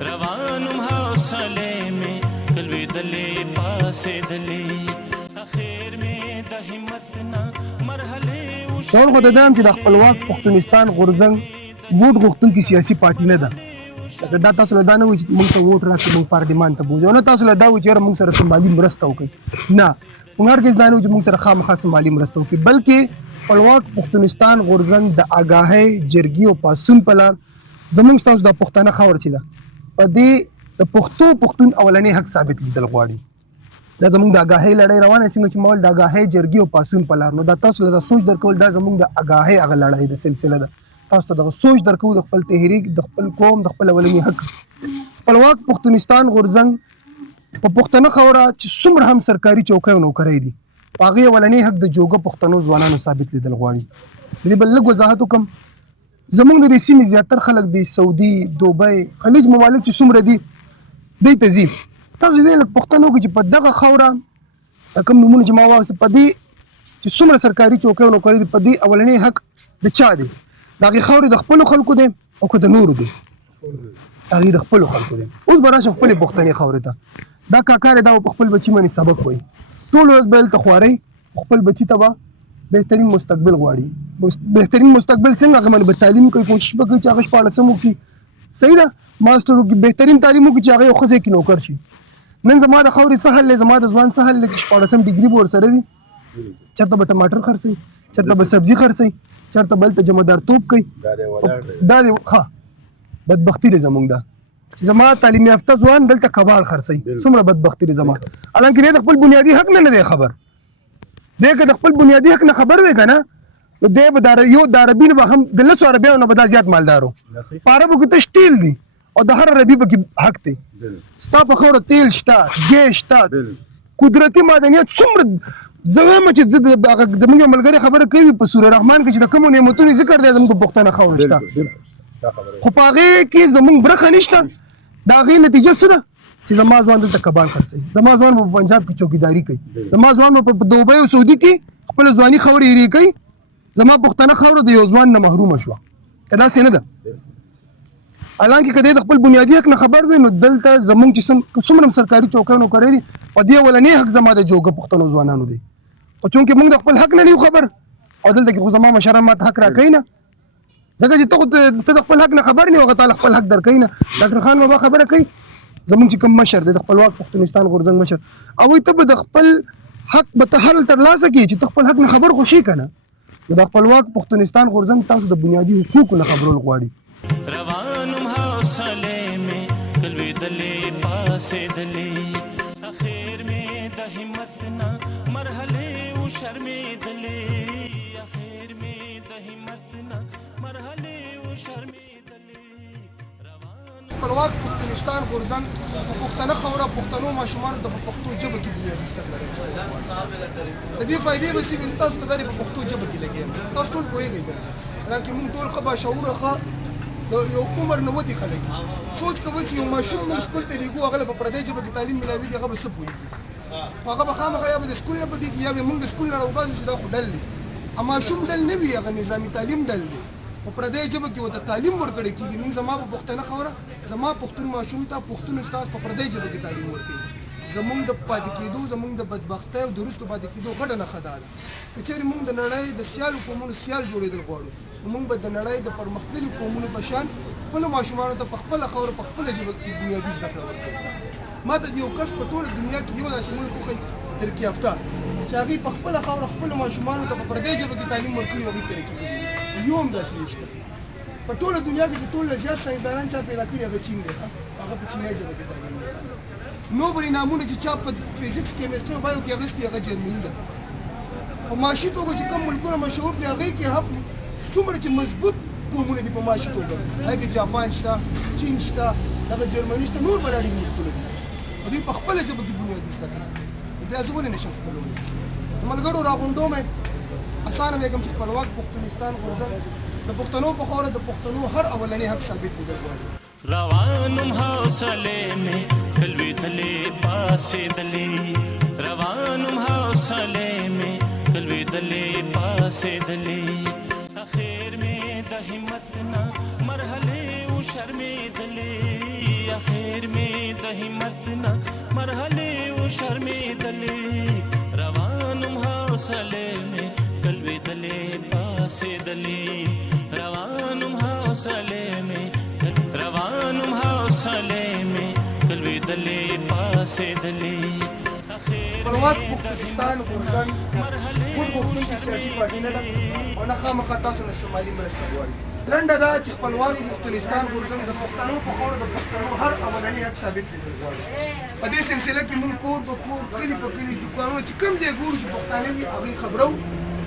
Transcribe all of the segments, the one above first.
روانم حوصله می کلوی دلی پاسې دلی اخر می د همت نه مرحله ټول خو د دام چې د خپلواک پښتونستان غورځنګ ووټ غوښتونکې سیاسي پارټي نه ده. لکه دا تاسو له دا نه وایي چې موږ ته ووټ راکړي موږ پارلمان ته بوځو، نه تاسو له دا وایي چې یاره موږ سره سمالي مرسته وکړي، نه موږ هرګز دا نه وایي چې موږ سره خامخا سمالي مرسته وکړي، بلکې خپلواک پښتونستان غورځنګ د آګاهۍ جرګې او پاڅون په لار زموږ ستاسو د پښتانه خاوره چې ده په دې د پښتون اولنی حق ثابت لیدل غواړي. دا زموږ د آګاهۍ لړۍ روانه څنګه چې مول د آګاهۍ جرګې او پاڅون په لار، نو دا تاسو له سوچ درکول دا زموږ د آګاهۍ هغه لړۍ د سلسله ده. تاسو ته د سوچ درکو د خپل تحریک د خپل قوم د خپل اولنی حق خپلواک پښتونستان غورځنګ په پښتنه خاوره چې څومره هم سرکاري چوکۍ او نوکرۍ دي په هغې اولنی حق د جوګه پښتنو ځوانانو ثابت لیدل غواړي. دې بل لږ وضاحت وکړم، زموږ د دې سیمې زیاتر خلک د سعودي، دوبۍ، خلیج ممالک چې څومره دي دوی ته ځي. تاسو دې لږ پوښتنه وکړئ چې په دغه خاوره کوم نومونه چې ما واخیستل په دې چې څومره سرکاري چوکۍ او نوکرۍ دي په دې اولنی حق د چا دی؟ د هغې خاورې د خپلو خلکو دی او که د نورو دی؟ د هغې د خپلو خلکو دی. اوس به راشم خپلې پښتنې خاورې ته. دا کاکا دی، دا په خپل بچي باندې سبق وایي، ټول ورځ به هلته خوارئ، خپل بچي ته به بهترین مستقبل غواړي. بهترین مستقبل څنګه؟ هغه باندې به تعلیم کوي، کوشش به کوي چې هغه 14 وکړي، صحیح ده، ماسټر وکړي، بهترین تعلیم وکړي چې هغه یو ښه ځای کې نوکر شي. نن زما د خاورې څه حل دی؟ زما د ځوان څه حل دی چې 14 ډګري به ورسره وي؟ چېرته به ټماټر خرڅوي، چېرته به سبزي خرڅوي، چېرته به هلته جمعدار توپ کوي. دا دی ښه بدبختي دی زموږ ده چې زما تعلیم یافته ځوان دلته کباړ خرڅوي. څومره بدبختي دی زما. حالانکې دی د خپل بنیادي حق نه دی خبر. دی که د خپل بنیادي حق نه خبر وی که نه نو دی به یو د عربي نه به هم د 10 عربیانو نه به دا زیات مالدار و. په عربو کې تش تیل دی او د هر عربي پکې حق دی. ستا په خاوره تیل شته، ګیس شته، قدرتي معدنیات څومره. زه وایم چې زموږ یو ملګري خبره کوي په سوره رحمان کې چې د کومو نعمتونو ذکر دی زموږ په پښتنه خاوره شته، خو په هغې کې زموږ برخه نشته. د هغې نتیجه څه ده؟ چې زما ځوان دلته کبان خرڅوي، زما ځوان به په پنجاب کې چوکیداري کوي، زما ځوان به په دوبۍ او سعودي کې خپله ځواني خاورې ایرې کوي. زما پښتنه خاوره د یو ځوان نه محرومه شوه، که داسې نه ده؟ حالانکې که دی د خپل بنیادي حق نه خبر وي نو دلته زموږ چې څومره هم سرکاري چوکۍ نوکرۍ دي په دې اولنی حق زما د جوګه پښتنو ځوانانو دی. خو چونکې موږ د خپل حق نه یو خبر او دلته کې خو زما مشران ماته حق راکوي نه، ځکه چې ته د خپل حق نه خبر نه یو، هغه تعالی خپل حق درکوي نه. ډاکټر خان بابا خبره کوي، زموږ چې کوم مشر دی د خپلواک پښتونستان غورځنګ مشر، او وایي ته به د خپل حق به ته حل ترلاسه کړي چې ته خپل حق نه خبر خو شي که نه. نو د خپلواک پښتونستان غورځنګ تاسو د بنیادي حقوقو نه خبرول غواړي. روانم حوصله می کلوی دلی پاسې دلی اخر می د همت نه مرحله و شرمېدلې اخر می د همت نه مرحله و شرمېدلې. خپلواک پښتونستان غورځنګ په پښتنه خاوره پښتنو ماشومانو ته په پښتو ژبه کې بنیادي زده کړه لري. د دې فایدې به سي تاسو ته درې په پښتو ژبه کې لګي، تاسو ټول پوهیږئ. حالانکې موږ ټول ښه باشعوره ښه د یو عمر نه وتې خلک سوچ کوي چې یو ماشوم موږ سکول ته لېږو، هغه له په پردۍ ژبه کې تعلیم ملاویږي، هغه به څه پوهېږي؟ هغه به خامخا یا به د سکول نه پټېږي یا به موږ د سکول نه راوباسو چې دا خو ډل دی. ماشوم ډل نه وي، هغه نظامي تعلیم ډل دی. په پردۍ ژبه کې ورته تعلیم ورکړی کېږي. نن زما په پښتنه خاوره زما پښتون ماشوم ته پښتون استاد په پردۍ ژبه کې تعلیم ورکوي. زموږ د پاتې کېدو، زموږ د بدبختۍ او د وروستو پاتې کېدو غټه نښه دا ده. که چېرې موږ د نړۍ د سیالو قومونو سیال جوړېدل غواړو نو موږ به د نړۍ د پرمختللي قومونو په شان خپلو ماشومانو ته په خپله خاوره په خپله ژبه کې بنیادي زده کړه ورکوو. ما ته د یو کس په ټوله دنیا کې یو داسې ملک وښیي ترقي یافته چې هغې په خپله خاوره خپلو ماشومانو ته په پردۍ ژبه کې تعلیم ورکړي او هغوی ترقي کړي. یو هم داسې نشته په ټوله دنیا کې چې ټول نه زیات ساینسدانان چا پیدا کړي هغه چین دی. هغه په چینی ژبه کې تعلیم ورکړي. نوبل انعامونه چې چا په فزیکس کیمسټري او بایو کې اخیستي هغه جرمني ده. په معاشي توګه چې کوم ملکونه مشهور دي هغې کې هم څومره چې مضبوط قومونه دي په معاشي توګه، هغې کې جاپان شته، چین شته، دغه جرمني شته، نور بډاړي ملکونه دي. دوی په خپله ژبه کې بنیادي زده کړه. بیا زه ولې نشم خپلولی؟ د ملګرو راغونډوم یې اسانه ویږم چې خپلواک پښتونستان غورځنګ د پښتنو په خاوره د پښتنو هر اولنی حق ثابت لیدل غواړي. روانم حوصله می کلوی دلی پاسې دلی روانم حوصله می کلوی دلی پاسې دلی اخر می د همت نه مرحله و شرمېدلې आखिर में द हिम्मत ना मरहले वो शर्मेदले रवानुम हौसले में कलवे दले पासे दले रवानुम हौसले में कलवे दले पासे दले خپلواک پښتونستان غورځنګ ټول غوښتونکي سیاسي پارټي نه ده او نه خامخا تاسو نه سومالي مرسته غواړي. لنډه دا چې خپلواک پښتونستان غورځنګ د پښتنو په خاوره د پښتنو هر اولنی حق ثابت لیدل غواړي. په دې سلسله کې موږ کور په کور کلي په کلي دوکانونه چې کوم ځای ګورو چې پښتانه وي هغوی خبرو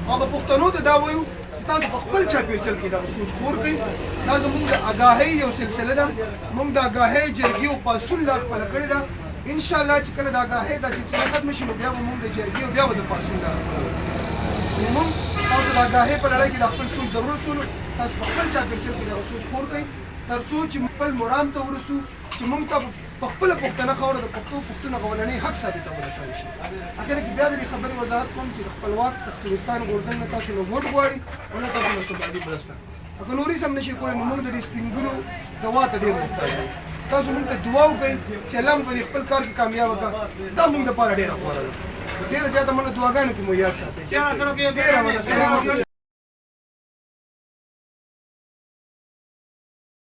او به پښتنو ته دا وایو چې تاسو په خپل چاپېریال کې دغه سوچ خپور کړئ. دا زموږ د اګاهۍ یو سلسله ده. موږ د اګاهۍ جرګې او پاڅون لار خپله کړې ده. ان شاء الله چې کله د اګاهۍ دا سلسله ختمه شي نو بیا به موږ د جرګې او بیا به د پاڅون لار خپله موږ تاسو د اګاهۍ په لړۍ کې د خپل سوچ د ورسولو تاسو په خپل چاپېریال کې دغه سوچ خپور کړئ تر څو چې خپل مرام ته ورسو چې موږ ته په خپله پښتنه خاوره د پښتون اولنی حق ثابتول اسانه شي. اخر کې بیا د دې خبرې وضاحت کوم چې د خپلواک پښتونستان غورځنګ نه تاسو نه ووټ غواړي او نه تاسو نه سومالي مرسته. که نورې سم نشي کولی نو موږ د دې سپین ږیرو دوا ته ډېر محتاج یو. تاسو موږ ته دعا وکړئ چې الله مو په دې خپل کار کې کامیاب کړه. دا موږ دپاره ډېره غوره ده. ډېره زیاته مننه دعاګانو کې مو یاد ساتئ.